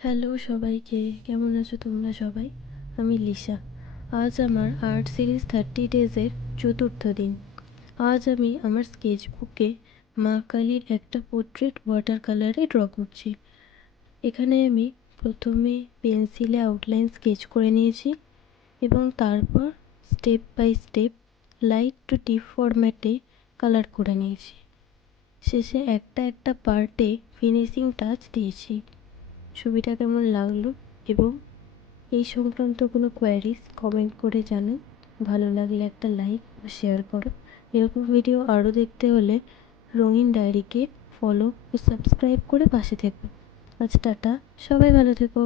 Hello সবাইকে, কেমন আছো তোমরা সবাই? আমি লিসা। আজ আমার আর্ট সিরিজ 30 ডেজের চতুর্থ দিন। আজ আমি আমার স্কেচবুকে মা কালীর একটা পোর্ট্রেট ওয়াটার কালারে ড্র করছি। এখানে আমি প্রথমে পেন্সিলে আউটলাইন স্কেচ করে নিয়েছি এবং তারপর step by step light to deep ফরম্যাটে কালার করে নিয়েছি। শেষে একটা একটা পার্টে ফিনিশিং টাচ দিয়েছি। ছবিটা কেমন লাগলো এবং এই সংক্রান্ত কোনো কোয়ারিজ কমেন্ট করে জানাও। ভালো লাগলে একটা লাইক ও শেয়ার করো। এরকম ভিডিও আরও দেখতে হলে রঙিন ডায়েরিকে ফলো ও সাবস্ক্রাইব করে পাশে থেকো। আজ টাটা, সবাই ভালো থেকো।